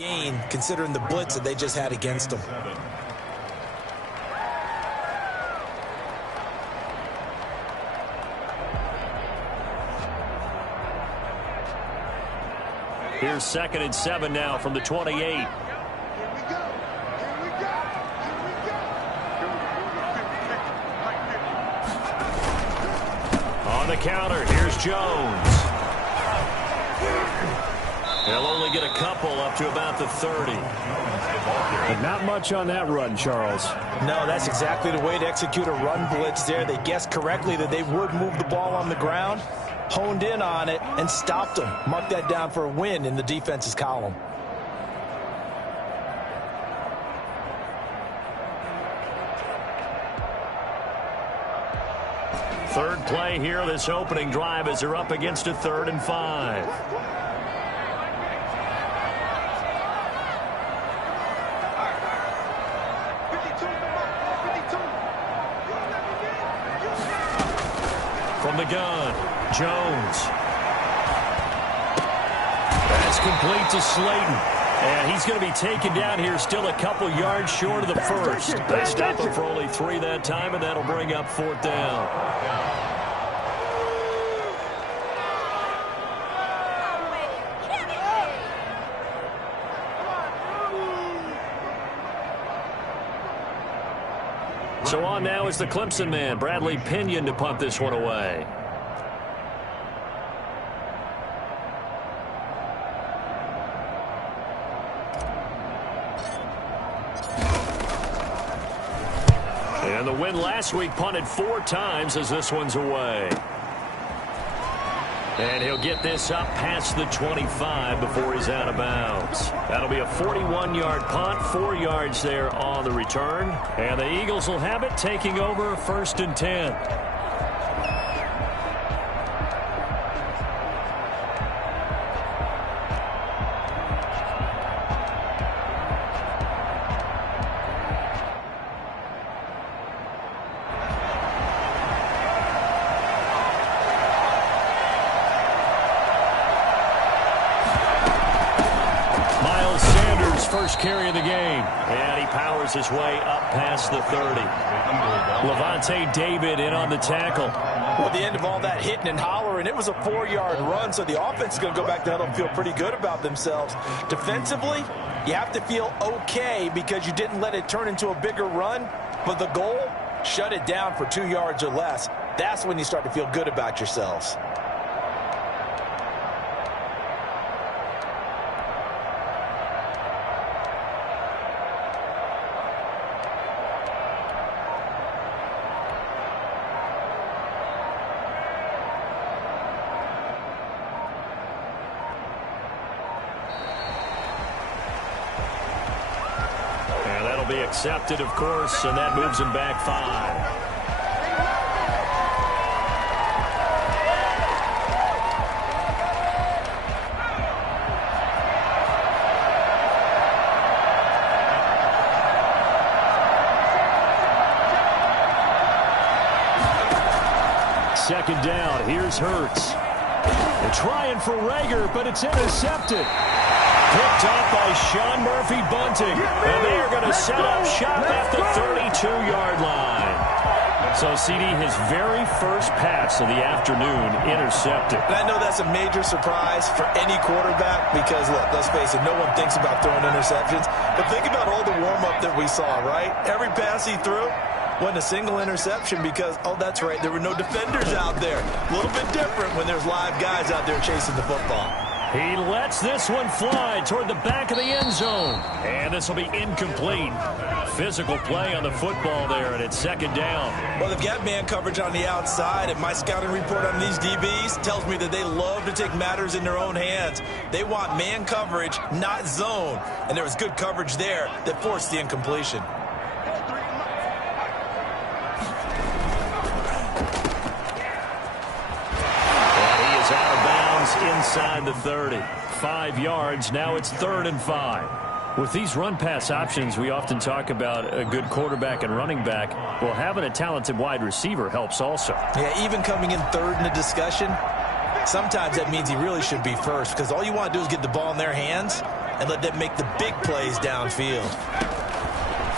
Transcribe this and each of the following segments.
gain, considering the blitz that they just had against them. Here's 2nd and 7 now from the 28. On the counter, here's Jones. They'll only get a couple up to about the 30. But not much on that run, Charles. No, that's exactly the way to execute a run blitz there. They guessed correctly that they would move the ball on the ground, honed in on it, and stopped them. Mark that down for a win in the defense's column. Third play here, this opening drive, as they're up against a 3rd and 5. From the gun, Jones. That's complete to Slayton. And he's going to be taken down here, still a couple yards short of the first. They stop him for only 3 that time, and that'll bring up 4th down. So on now is the Clemson man, Bradley Pinion, to punt this one away. And the win last week punted 4 times as this one's away. And he'll get this up past the 25 before he's out of bounds. That'll be a 41-yard punt, 4 yards there on the return. And the Eagles will have it, taking over 1st and 10. First carry of the game. And he powers his way up past the 30. Levante David in on the tackle. Well, the end of all that hitting and hollering, it was a 4-yard run, so the offense is going to go back to huddle and feel pretty good about themselves. Defensively, you have to feel okay because you didn't let it turn into a bigger run, but the goal, shut it down for 2 yards or less. That's when you start to feel good about yourselves. Be accepted, of course, and that moves him back 5. Second down, here's Hurts. They're trying for Rager, but it's intercepted. Picked up by Sean Murphy-Bunting. And they are going to set up shop at the 32-yard line. So, CD, his very first pass of the afternoon intercepted. And I know that's a major surprise for any quarterback because, look, let's face it, no one thinks about throwing interceptions. But think about all the warm-up that we saw, right? Every pass he threw wasn't a single interception because, oh, that's right, there were no defenders out there. A little bit different when there's live guys out there chasing the football. He lets this one fly toward the back of the end zone. And this will be incomplete. Physical play on the football there, and it's 2nd down. Well, they've got man coverage on the outside, and my scouting report on these DBs tells me that they love to take matters in their own hands. They want man coverage, not zone. And there was good coverage there that forced the incompletion. Inside the 30. 5 yards. Now it's 3rd and 5. With these run-pass options, we often talk about a good quarterback and running back. Well, having a talented wide receiver helps also. Yeah, even coming in 3rd in the discussion, sometimes that means he really should be first because all you want to do is get the ball in their hands. and let them make the big plays downfield.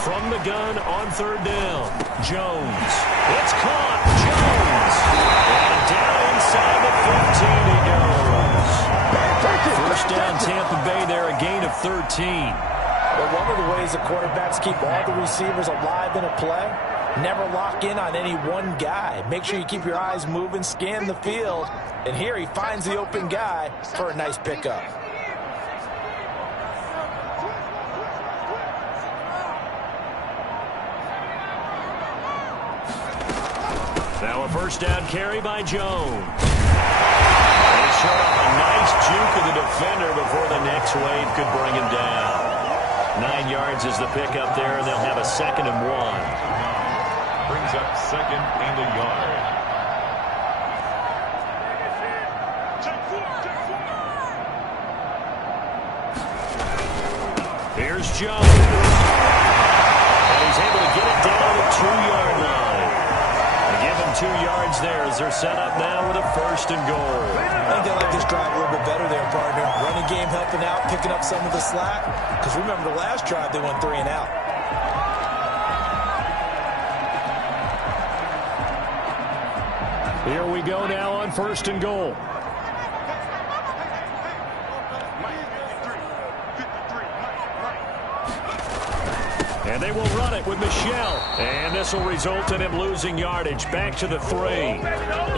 From the gun on third down, Jones. It's caught. Jones. And down inside the 15 he goes. First down, Tampa Bay there, a gain of 13. Well, one of the ways the quarterbacks keep all the receivers alive in a play, never lock in on any one guy. Make sure you keep your eyes moving, scan the field, and here he finds the open guy for a nice pickup. Now a first down carry by Jones. They showed up a nice juke of the defender before the next wave could bring him down. 9 yards is the pickup there, and they'll have a 2nd and 1. Brings up 2nd and a yard. Here's Jones. And he's able to get it down the 2-yard line. They give him 2 yards there as they're set up now with a 1st and goal. I think they like this drive a little bit better there, partner. Running game helping out, picking up some of the slack. Because remember the last drive, they went 3 and out. Here we go now on 1st and goal. And they will run it with Michel. And this will result in him losing yardage. Back to the 3.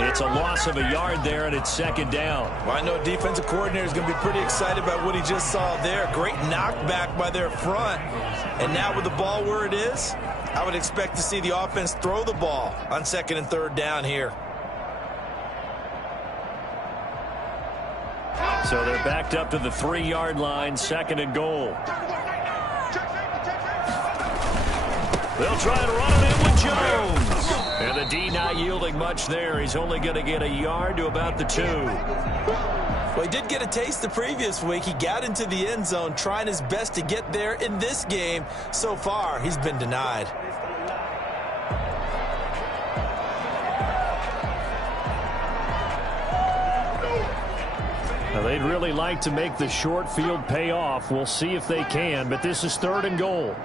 It's a loss of a yard there, and it's 2nd down. Well, I know defensive coordinator is going to be pretty excited about what he just saw there. Great knockback by their front. And now with the ball where it is, I would expect to see the offense throw the ball on 2nd and 3rd down here. So they're backed up to the 3-yard line, 2nd and goal. They'll try and run it in with Jones. And the D not yielding much there. He's only going to get a yard to about the 2. Well, he did get a taste the previous week. He got into the end zone, trying his best to get there in this game. So far, he's been denied. Now, they'd really like to make the short field pay off. We'll see if they can, but this is 3rd and goal.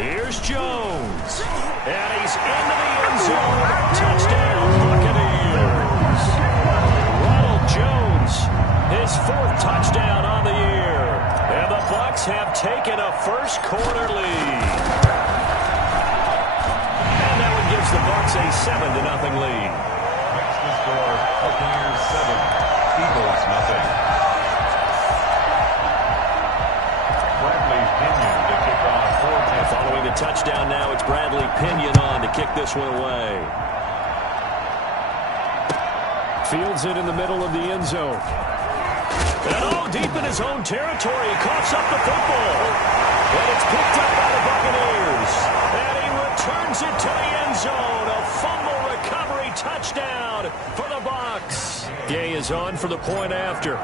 Here's Jones. And he's into the end zone. Touchdown, Buccaneers. Ronald Jones, his 4th touchdown on the year. And the Bucs have taken a first-quarter lead. And that one gives the Bucs a 7-0 lead. Makes the score Buccaneers 7, Eagles nothing. Bradley Pinion to kick off for Tampa. Following the touchdown now, it's Bradley Pinion on to kick this one away. Fields it in the middle of the end zone. And deep in his own territory, he coughs up the football. And it's picked up by the Buccaneers. And he returns it to the end zone. A fumble recovery touchdown for the Bucs. Gay is on for the point after.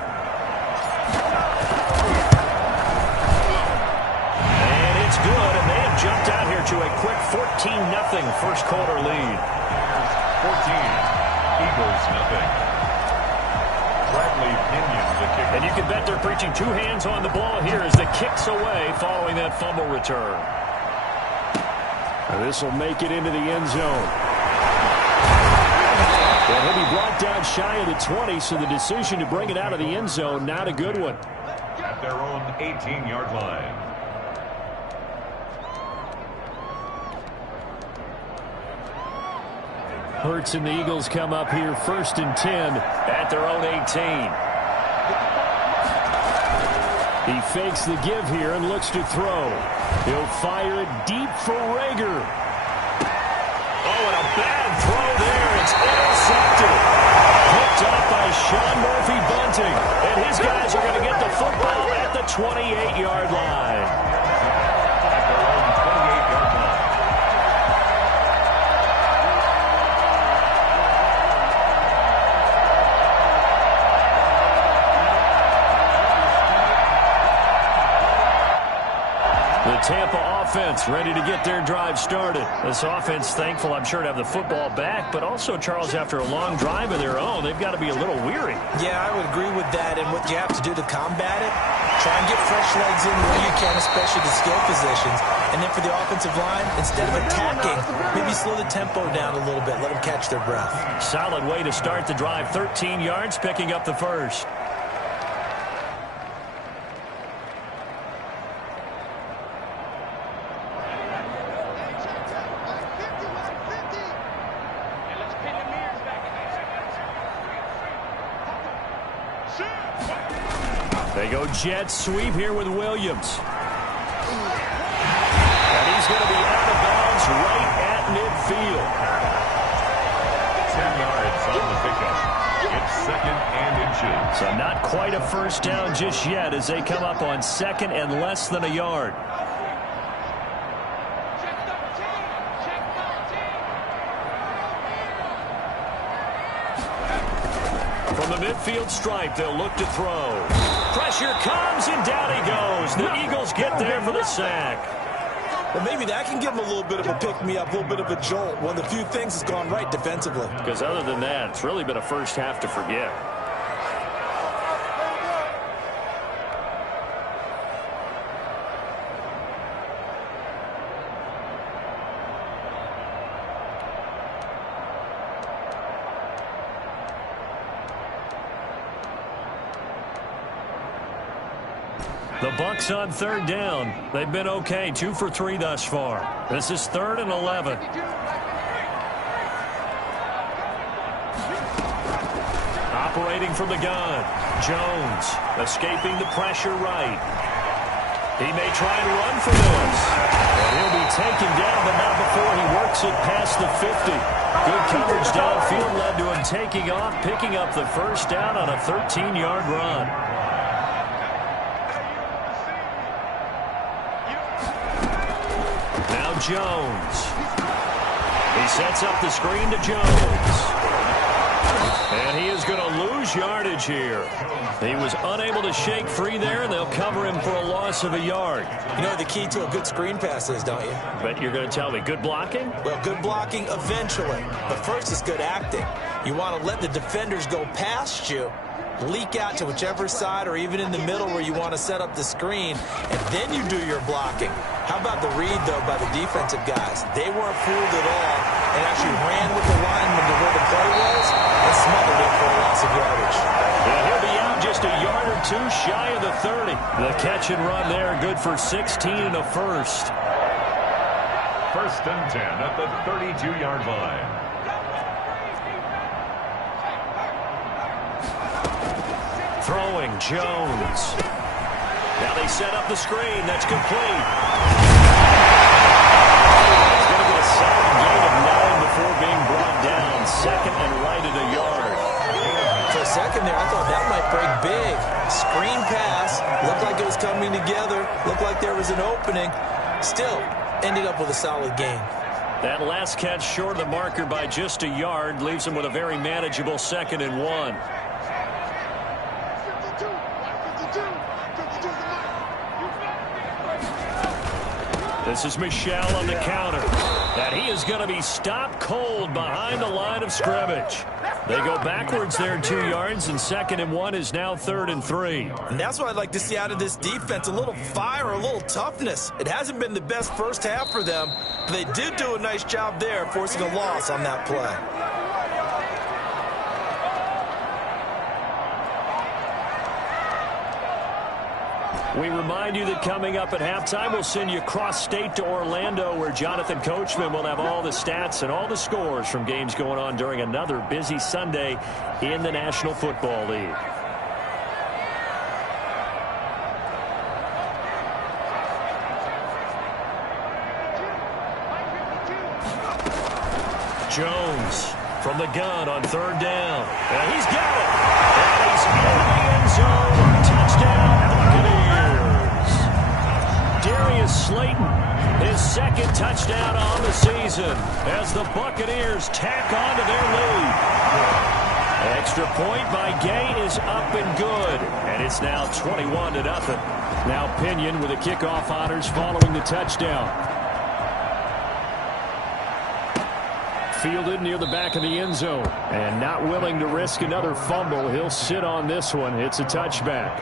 It's good, and they have jumped out here to a quick 14-0 first-quarter lead. 14, Eagles nothing. Bradley Pinion the kicker. And you can bet they're preaching 2 hands on the ball here as the kick's away following that fumble return. And this will make it into the end zone. And he'll be brought down shy of the 20, so the decision to bring it out of the end zone, not a good one. At their own 18-yard line. Hurts and the Eagles come up here 1st and 10 at their own 18. He fakes the give here and looks to throw. He'll fire it deep for Rager. Oh, and a bad throw there. It's intercepted. Picked up by Sean Murphy-Bunting. And his guys are going to get the football at the 28-yard line. The The Tampa offense ready to get their drive started. This offense thankful, I'm sure, to have the football back, but also, Charles, after a long drive of their own, they've got to be a little weary. Yeah, I would agree with that, and what you have to do to combat it, try and get fresh legs in where you can, especially the skill positions. And then for the offensive line, instead of attacking, maybe slow the tempo down a little bit, let them catch their breath. Solid way to start the drive, 13 yards, picking up the first. They go jet sweep here with Williams. And he's going to be out of bounds right at midfield. 10 yards on the pickup. It's 2nd and inches. So not quite a first down just yet as they come up on 2nd and less than a yard. From the midfield stripe, they'll look to throw. Pressure comes, and down he goes. The Eagles get there for the sack. Well, maybe that can give them a little bit of a pick-me-up, a little bit of a jolt. One of the few things that's gone right defensively. Because other than that, it's really been a first half to forget. The Bucs on 3rd down. They've been okay, 2 for 3 thus far. This is 3rd and 11. Operating from the gun. Jones escaping the pressure right. He may try and run for this. And he'll be taken down, but not before he works it past the 50. Good coverage downfield led to him taking off, picking up the first down on a 13-yard run. Jones. He sets up the screen to Jones. And he is going to lose yardage here. He was unable to shake free there, and they'll cover him for a loss of a yard. You know what the key to a good screen pass is, don't you? But you're going to tell me, good blocking? Well, good blocking eventually. But first is good acting. You want to let the defenders go past you, leak out to whichever side or even in the middle where you want to set up the screen, and then you do your blocking. How about the read, though, by the defensive guys? They weren't fooled at all and actually ran with the lineman to where the play was and smothered it for a loss of yardage. Yeah, he'll be out just a yard or two shy of the 30. The catch and run there, good for 16 and a first. 1st and 10 at the 32-yard line. Throwing, Jones. Now they set up the screen. That's complete. He's going to get a solid gain of 9 before being brought down. 2nd and right at a yard. For a second there, I thought that might break big. Screen pass. Looked like it was coming together. Looked like there was an opening. Still, ended up with a solid gain. That last catch short of the marker by just a yard leaves him with a very manageable 2nd and 1. This is Michel on the counter. And he is going to be stopped cold behind the line of scrimmage. They go backwards there 2 yards, and 2nd and 1 is now 3rd and 3. And that's what I'd like to see out of this defense, a little fire, a little toughness. It hasn't been the best first half for them, but they did do a nice job there, forcing a loss on that play. We remind you that coming up at halftime, we'll send you cross-state to Orlando, where Jonathan Coachman will have all the stats and all the scores from games going on during another busy Sunday in the National Football League. Jones from the gun on 3rd down. And he's got it. And he's in the end zone. Touchdown, Buccaneers. Darius Slayton, his 2nd touchdown on the season as the Buccaneers tack on to their lead. Extra point by Gay is up and good. And it's now 21-0. Now Pinion with the kickoff honors following the touchdown. Fielded near the back of the end zone. And not willing to risk another fumble. He'll sit on this one. It's a touchback.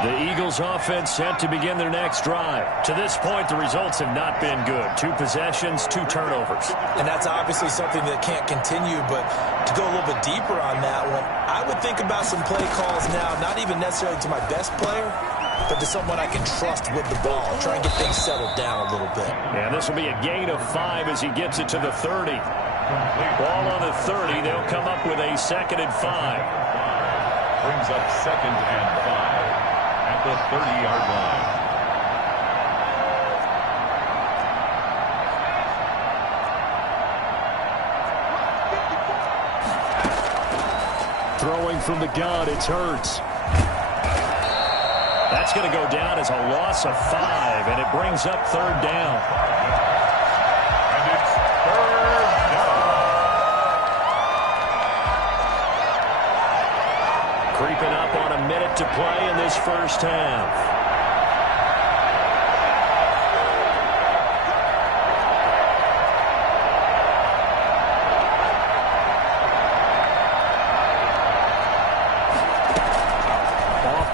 The Eagles offense set to begin their next drive. To this point, the results have not been good. 2 possessions, 2 turnovers. And that's obviously something that can't continue, but to go a little bit deeper on that one, I would think about some play calls now, not even necessarily to my best player, but to someone I can trust with the ball. Try and get things settled down a little bit. And this will be a gain of 5 as he gets it to the 30. Ball on the 30. They'll come up with a 2nd and 5. Brings up 2nd and 5 at the 30-yard line. Throwing from the gun, it's Hurts. That's going to go down as a loss of 5, and it brings up 3rd down. And it's 3rd down. Creeping up on a minute to play in this first half.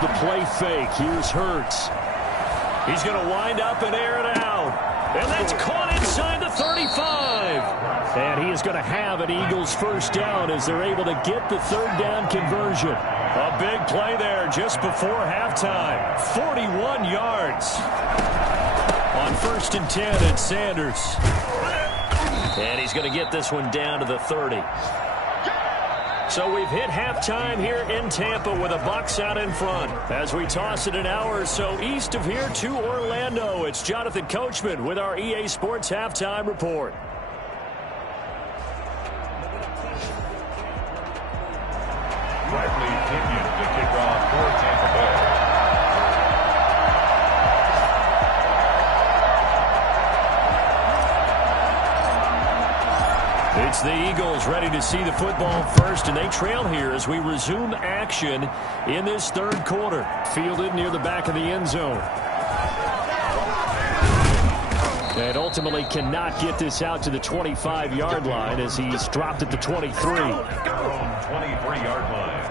The play fake. Here's Hurts. He's going to wind up and air it out. And that's caught inside the 35. And he is going to have an Eagles first down as they're able to get the 3rd down conversion. A big play there just before halftime. 41 yards. On 1st and 10, it's Sanders. And he's going to get this one down to the 30. So we've hit halftime here in Tampa with the Bucs out in front. As we toss it an hour or so east of here to Orlando, it's Jonathan Coachman with our EA Sports Halftime Report. Bradley Pinion to kick off for Tampa Bay. It's the Eagles ready to see the football first, and they trail here as we resume action in this 3rd quarter. Fielded near the back of the end zone. And ultimately cannot get this out to the 25-yard line as he's dropped at the 23. 23-yard line.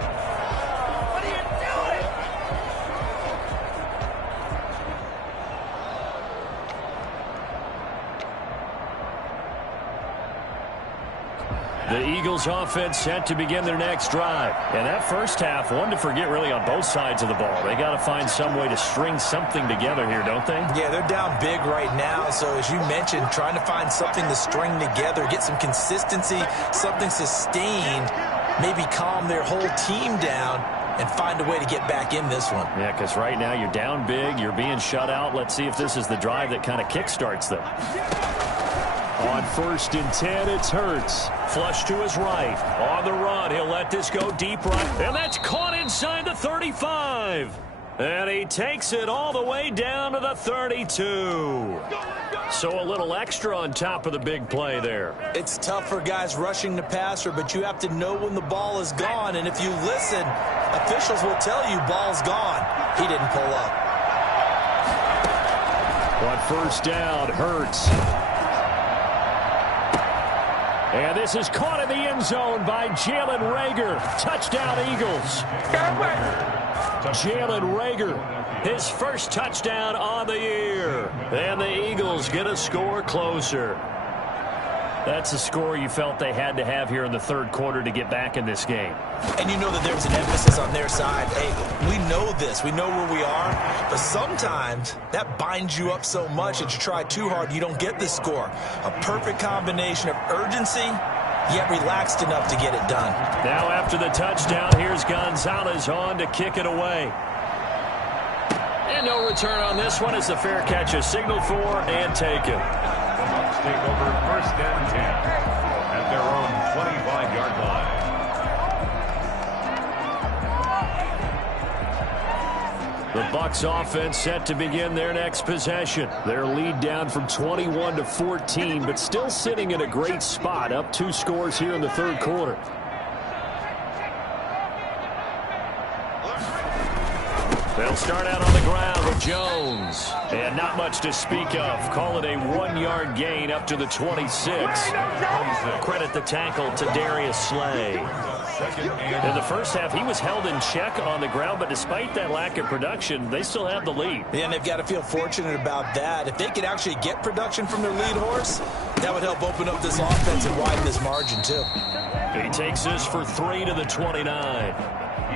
The Eagles offense set to begin their next drive. And that first half, one to forget really on both sides of the ball. They got to find some way to string something together here, don't they? Yeah, they're down big right now. So as you mentioned, trying to find something to string together, get some consistency, something sustained, maybe calm their whole team down and find a way to get back in this one. Yeah, because right now you're down big, you're being shut out. Let's see if this is the drive that kind of kickstarts them. On 1st and 10, it's Hurts. Flush to his right. On the run, he'll let this go deep right. And that's caught inside the 35. And he takes it all the way down to the 32. So a little extra on top of the big play there. It's tough for guys rushing the passer, but you have to know when the ball is gone. And if you listen, officials will tell you ball's gone. He didn't pull up. On 1st down, Hurts. And this is caught in the end zone by Jalen Reagor. Touchdown, Eagles. Jalen Reagor, his first touchdown on the year. And the Eagles get a score closer. That's a score you felt they had to have here in the 3rd quarter to get back in this game. And you know that there was an emphasis on their side. Hey, we know this. We know where we are. But sometimes that binds you up so much that you try too hard, you don't get the score. A perfect combination of urgency, yet relaxed enough to get it done. Now after the touchdown, here's Gonzalez on to kick it away. And no return on this one as the fair catch is signaled for and taken. The Bucs take over 1st and 10 at their own 25-yard line. The Bucs offense set to begin their next possession. Their lead down from 21 to 14, but still sitting in a great spot, up 2 scores here in the 3rd quarter. They'll start out on the ground with Jones. And not much to speak of. Call it a 1-yard gain up to the 26. Credit the tackle to Darius Slay. In the first half, he was held in check on the ground, but despite that lack of production, they still have the lead. Yeah, and they've got to feel fortunate about that. If they could actually get production from their lead horse, that would help open up this offense and widen this margin, too. He takes this for 3 to the 29.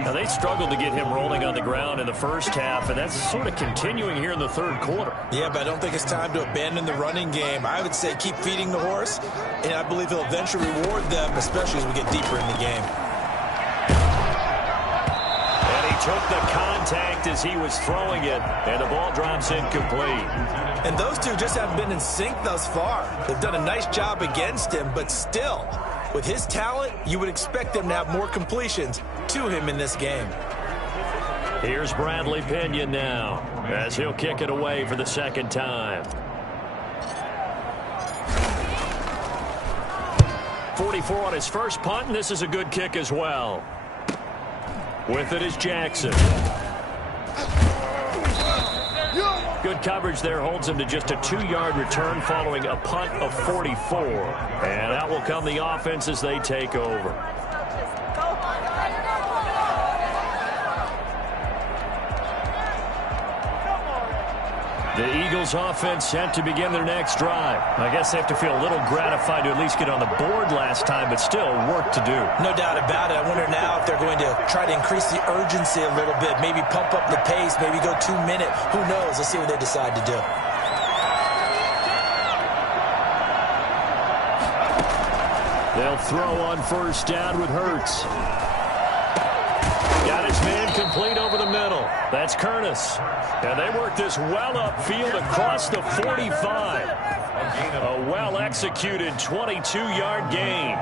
Now, they struggled to get him rolling on the ground in the first half, and that's sort of continuing here in the third quarter. Yeah, but I don't think it's time to abandon the running game. I would say keep feeding the horse, and I believe he'll eventually reward them, especially as we get deeper in the game. And he took the contact as he was throwing it, and the ball drops incomplete. And those two just haven't been in sync thus far. They've done a nice job against him, but still, with his talent, you would expect them to have more completions to him in this game. Here's Bradley Pinion now, as he'll kick it away for the second time. 44 on his first punt, and this is a good kick as well. With it is Jackson. Good coverage there holds him to just a 2-yard return following a punt of 44. And out will come the offense as they take over. The Eagles offense set to begin their next drive. I guess they have to feel a little gratified to at least get on the board last time, but still work to do. No doubt about it. I wonder now if they're going to try to increase the urgency a little bit, maybe pump up the pace, maybe go 2-minute. Who knows? Let's see what they decide to do. They'll throw on first down with Hurts. Got his man complete over the middle. That's Curtis. And they work this well upfield across the 45. A well-executed 22-yard gain.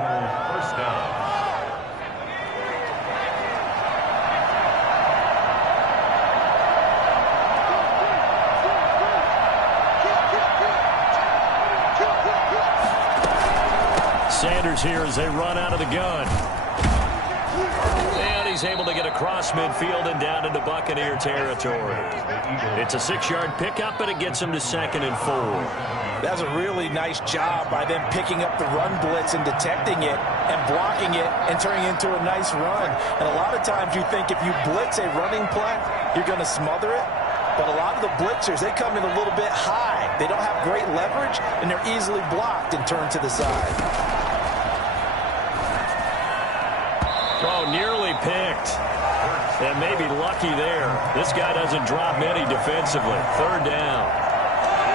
First down. Sanders here as they run out of the gun. And he's able to get across midfield and down into Buccaneer territory. It's a 6-yard pickup, but it gets him to 2nd and 4. That's a really nice job by them picking up the run blitz and detecting it and blocking it and turning it into a nice run. And a lot of times you think if you blitz a running play, you're going to smother it. But a lot of the blitzers, they come in a little bit high. They don't have great leverage, and they're easily blocked and turned to the side. Oh, nearly picked. And maybe lucky there. This guy doesn't drop many defensively. 3rd down.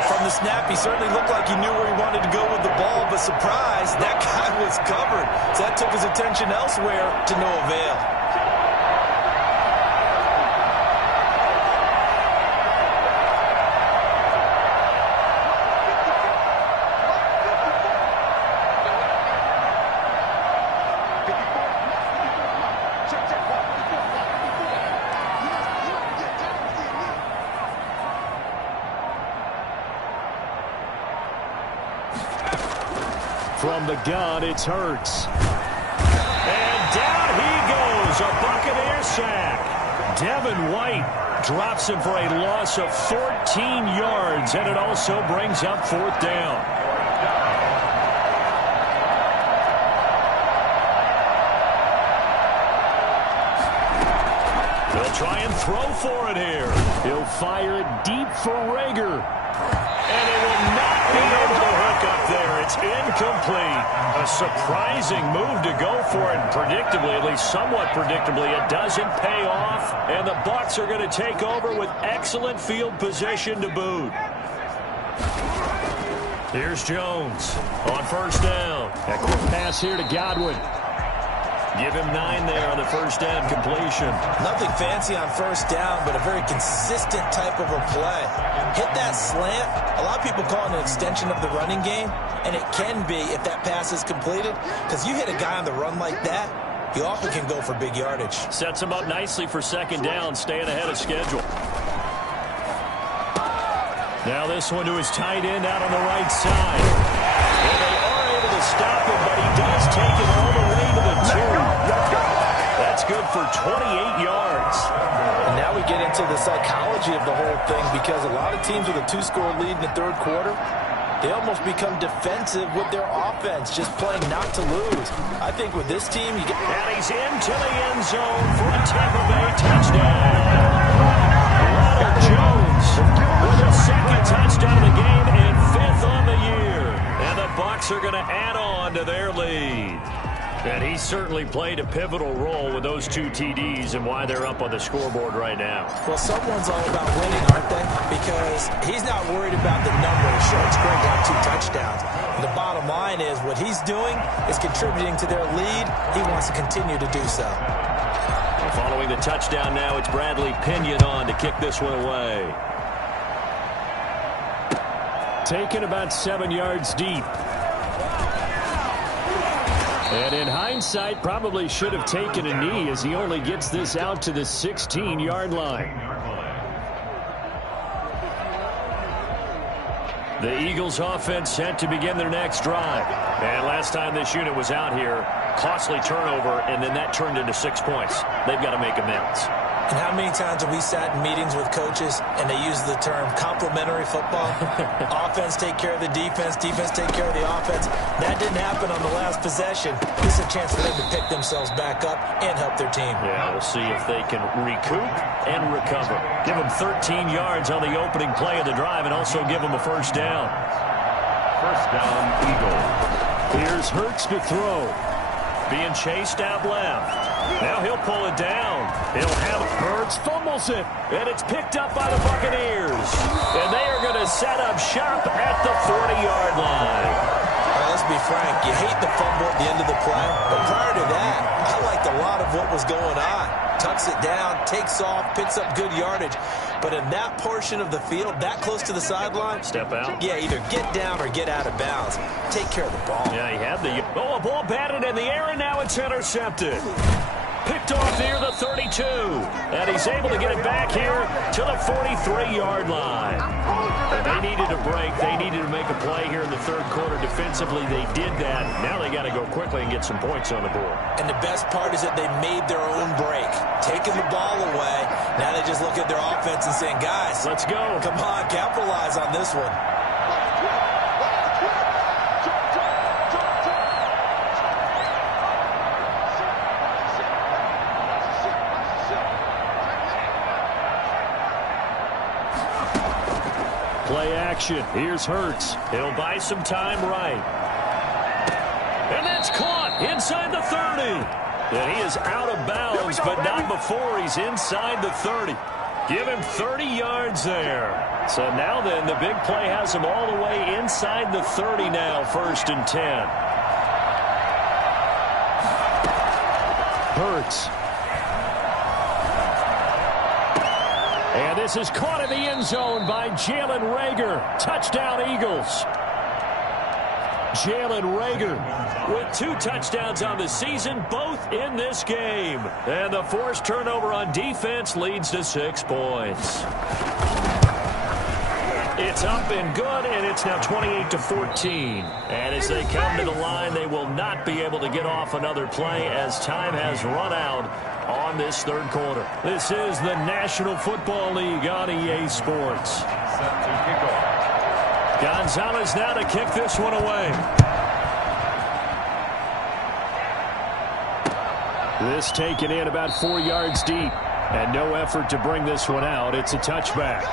From the snap, he certainly looked like he knew where he wanted to go with the ball, but surprise, that guy was covered. So that took his attention elsewhere to no avail. From the gun, it's Hurts. And down he goes, a Buccaneer sack. Devin White drops him for a loss of 14 yards, and it also brings up 4th down. They'll try and throw for it here. He'll fire it deep for Rager. And it will not be able to hook up there. It's incomplete. A surprising move to go for it. Predictably, at least somewhat predictably, it doesn't pay off. And the Bucs are going to take over with excellent field position to boot. Here's Jones on first down. A quick pass here to Godwin. Give him 9 there on the first down completion. Nothing fancy on first down, but a very consistent type of a play. Hit that slant. A lot of people call it an extension of the running game, and it can be if that pass is completed, because you hit a guy on the run like that, you often can go for big yardage. Sets him up nicely for 2nd down, staying ahead of schedule. Now this one to his tight end out on the right side. And they are able to stop him, but he does take it all the way to the 2. That's good for 28 yards. And now Now we get into the psychology of the whole thing, because a lot of teams with a 2-score lead in the third quarter, they almost become defensive with their offense, just playing not to lose. I think with this team, you get... And he's into the end zone for a Tampa Bay touchdown. Ronald Jones with a second touchdown of the game and 5th on the year. And the Bucs are going to add on to their lead. And he certainly played a pivotal role with those 2 TDs and why they're up on the scoreboard right now. Well, someone's all about winning, aren't they? Because he's not worried about the numbers. Sure, it's great to have 2 touchdowns. The bottom line is what he's doing is contributing to their lead. He wants to continue to do so. Following the touchdown now, it's Bradley Pinion on to kick this one away. Taken about 7 yards deep. And in hindsight, probably should have taken a knee, as he only gets this out to the 16-yard line. The Eagles offense set to begin their next drive. And last time this unit was out here, costly turnover, and then that turned into 6 points. They've got to make amends. And how many times have we sat in meetings with coaches and they use the term complementary football? Offense take care of the defense, defense take care of the offense. That didn't happen on the last possession. This is a chance for them to pick themselves back up and help their team. Yeah, we'll see if they can recoup and recover. Give them 13 yards on the opening play of the drive and also give them a first down. First down, Eagles. Here's Hurts to throw. Being chased out left. Now he'll pull it down. He'll have Hurts fumbles it. and it's picked up by the Buccaneers. And they are going to set up shop at the 40-yard line. Let's be frank, you hate the fumble at the end of the play, but prior to that, I liked a lot of what was going on. Tucks it down, takes off, picks up good yardage. But in that portion of the field, that close to the sideline, Step out. yeah, either get down or get out of bounds. Take care of the ball. Yeah, he had the... Oh, a ball batted in the air, and now it's intercepted. Picked off near the 32. And he's able to get it back here to the 43-yard line. And they needed a break. They needed to make a play here in the third quarter. Defensively, they did that. Now they got to go quickly and get some points on the board. And the best part is that they made their own break. Taking the ball away. Now they just look at their offense and saying, guys, Let's go. come on, capitalize on this one. Play action. Here's Hurts. He'll buy some time right. And that's caught inside the 30. And he is out of bounds, but not before he's inside the 30. Give him 30 yards there. So now then, the big play has him all the way inside the 30 now, 1st and 10. Hurts. And this is caught in the end zone by Jalen Reagor. Touchdown, Eagles. Jalen Reagor with 2 touchdowns on the season, both in this game. And the forced turnover on defense leads to 6 points. It's up and good, and it's now 28-14. And as they come to the line, they will not be able to get off another play as time has run out on this third quarter. This is the National Football League on EA Sports. Set to kick off. Gonzalez now to kick this one away. This taken in about 4 yards deep. And no effort to bring this one out. It's a touchback.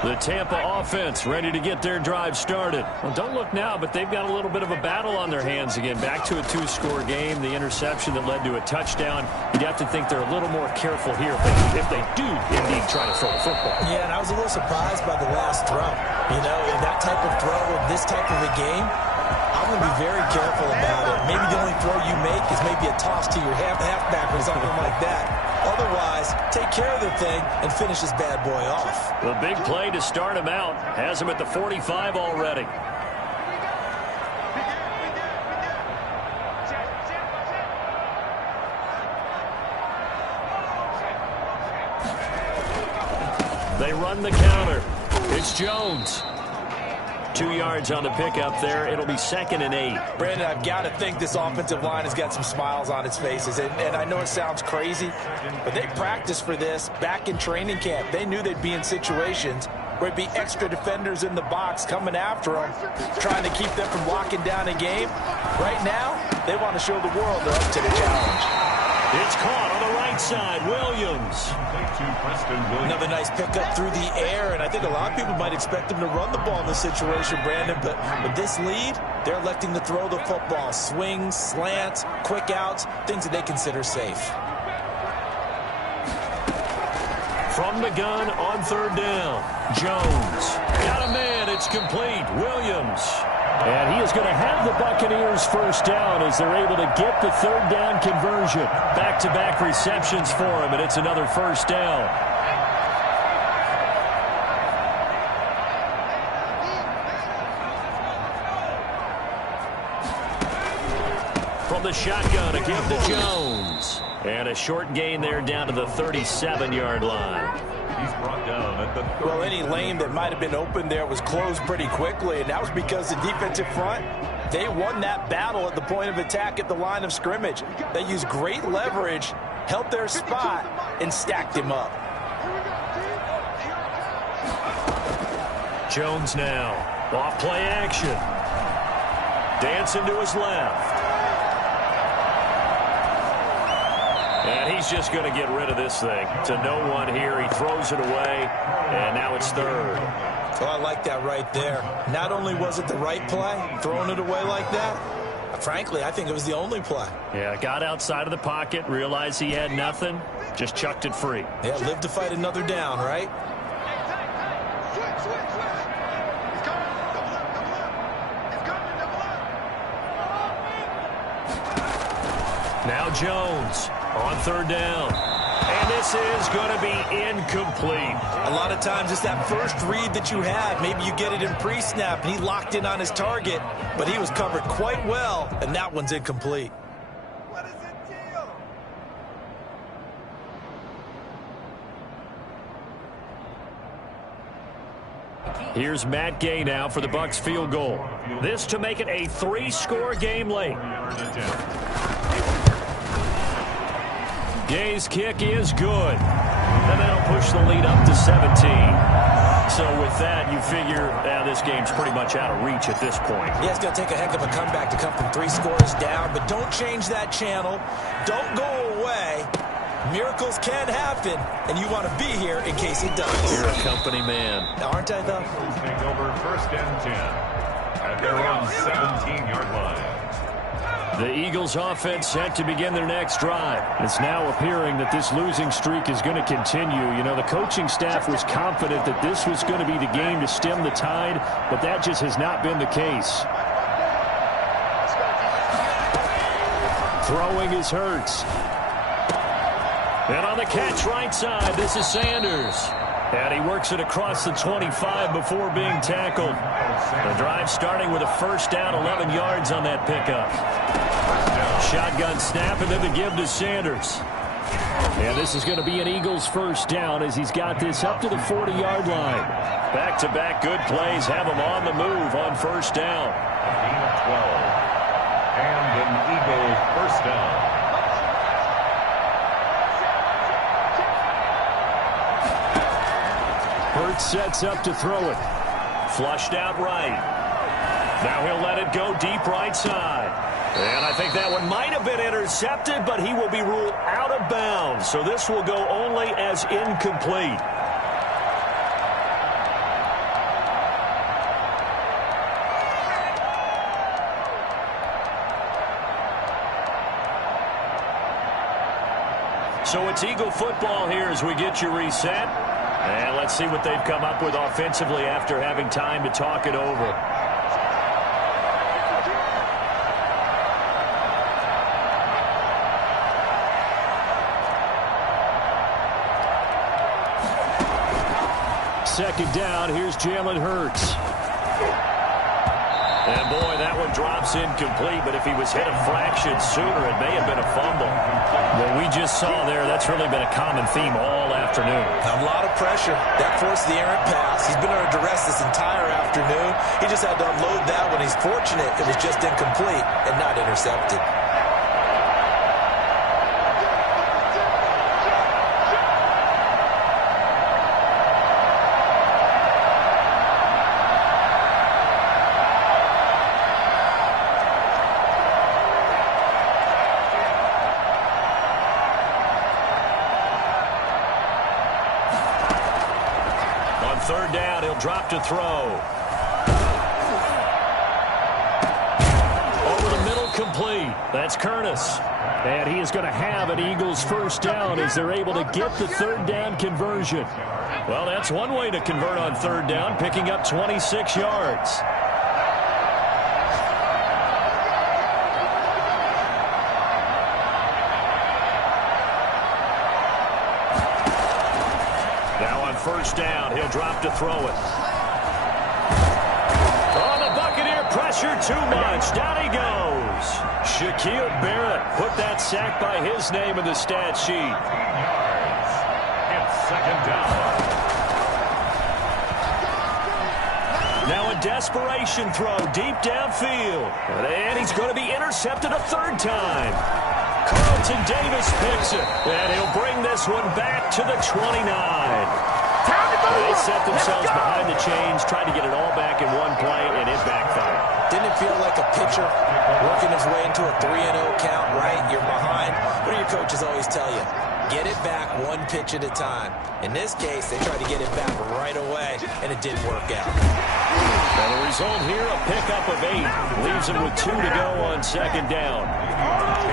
The Tampa offense ready to get their drive started. Well, don't look now, but they've got a little bit of a battle on their hands again. Back to a 2-score game, the interception that led to a touchdown. You'd have to think they're a little more careful here if they do indeed try to throw the football. Yeah, and I was a little surprised by the last throw. You know, in that type of throw with this type of a game, I'm going to be very careful about it. Maybe the only throw you make is maybe a toss to your halfback or something like that. Otherwise, take care of the thing and finish this bad boy off. The big play to start him out has him at the 45 already. They run the counter. It's Jones. 2 yards on the pickup there. It'll be 2nd and 8. Brandon, I've got to think this offensive line has got some smiles on its faces. And I know it sounds crazy, but they practiced for this back in training camp. They knew they'd be in situations where it'd be extra defenders in the box coming after them, trying to keep them from locking down a game. Right now, they want to show the world they're up to the challenge. It's caught on the right side. Williams. Another nice pickup through the air, and I think a lot of people might expect them to run the ball in this situation, Brandon, but with this lead, they're electing to throw the football. Swings, slants, quick outs, things that they consider safe. From the gun on 3rd down. Jones. Got a man. It's complete. Williams. And he is going to have the Buccaneers first down as they're able to get the 3rd down conversion. Back-to-back receptions for him, and it's another first down. From the shotgun, a give to Jones. And a short gain there down to the 37-yard line. He's brought down at the 30. Well, any lane that might have been open there was closed pretty quickly, and that was because the defensive front, they won that battle at the point of attack at the line of scrimmage. They used great leverage, held their spot, and stacked him up. Jones now. Off play action. Dancing to his left. And he's just going to get rid of this thing. To no one here. He throws it away, and now it's 3rd. Oh, I like that right there. Not only was it the right play, throwing it away like that, frankly, I think it was the only play. Yeah, got outside of the pocket, realized he had nothing, just chucked it free. Yeah, live to fight another down, right? Now Jones on 3rd down. And this is going to be incomplete. A lot of times it's that first read that you have. Maybe you get it in pre-snap, and he locked in on his target, but he was covered quite well, and that one's incomplete. What is the deal? Here's Matt Gay now for the Bucs field goal. This to make it a 3-score game late. Gay's kick is good. And that'll push the lead up to 17. So with that, you figure this game's pretty much out of reach at this point. Yeah, it's going to take a heck of a comeback to come from 3 scores down, but don't change that channel. Don't go away. Miracles can happen, and you want to be here in case it does. You're a company man. Aren't I, though? Take over 1st and 10 at their own 17-yard line. The Eagles offense set to begin their next drive. It's now appearing that this losing streak is going to continue. You know, the coaching staff was confident that this was going to be the game to stem the tide, but that just has not been the case. Throwing is Hurts. And on the catch right side, this is Sanders. And he works it across the 25 before being tackled. The drive starting with a first down, 11 yards on that pickup. Shotgun snap, and then the give to Sanders. And this is going to be an Eagles first down as he's got this up to the 40-yard line. Back-to-back good plays have him on the move on first down. Gain of 12. And an Eagle first down. Hurts sets up to throw it. Flushed out right. Now he'll let it go deep right side. And I think that one might have been intercepted, but he will be ruled out of bounds. So this will go only as incomplete. So it's Eagle football here as we get you reset. And let's see what they've come up with offensively after having time to talk it over. Second down, here's Jalen Hurts. And boy, that one drops incomplete, but if he was hit a fraction sooner, it may have been a fumble. What we just saw there, that's really been a common theme all afternoon. A lot of pressure. That forced the errant pass. He's been under duress this entire afternoon. afternoon. He just had to unload that one. He's fortunate it was just incomplete and not intercepted. Third down, he'll drop to throw. Over the middle, complete. That's Curtis. And he is going to have an Eagles first down as they're able to get the third down conversion. Well, that's one way to convert on third down, picking up 26 yards. First down, he'll drop to throw it. Oh, the Buccaneer pressure too much. Down he goes. Shaquille Barrett put that sack by his name in the stat sheet. It's second down. Now a desperation throw deep downfield. And he's going to be intercepted a third time. Carlton Davis picks it. And he'll bring this one back to the 29. They set themselves behind the chains, tried to get it all back in one play, and it backfired. Didn't it feel like a pitcher working his way into a 3-0 count, right? You're behind. What do your coaches always tell you? Get it back one pitch at a time. In this case, they tried to get it back right away, and it didn't work out. And the result here, a pickup of 8. Leaves them with 2 to go on second down.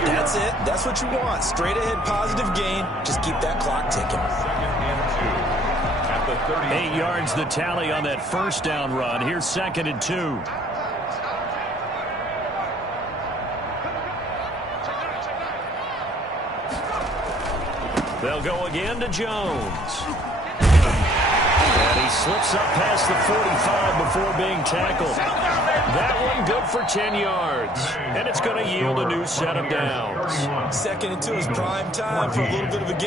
That's it. That's what you want. Straight ahead positive gain. Just keep that clock ticking. 8 yards the tally on that first down run. Here's second and 2. They'll go again to Jones. And he slips up past the 45 before being tackled. That one good for 10 yards. And it's going to yield a new set of downs. Second and 2 is prime time for a little bit of a game.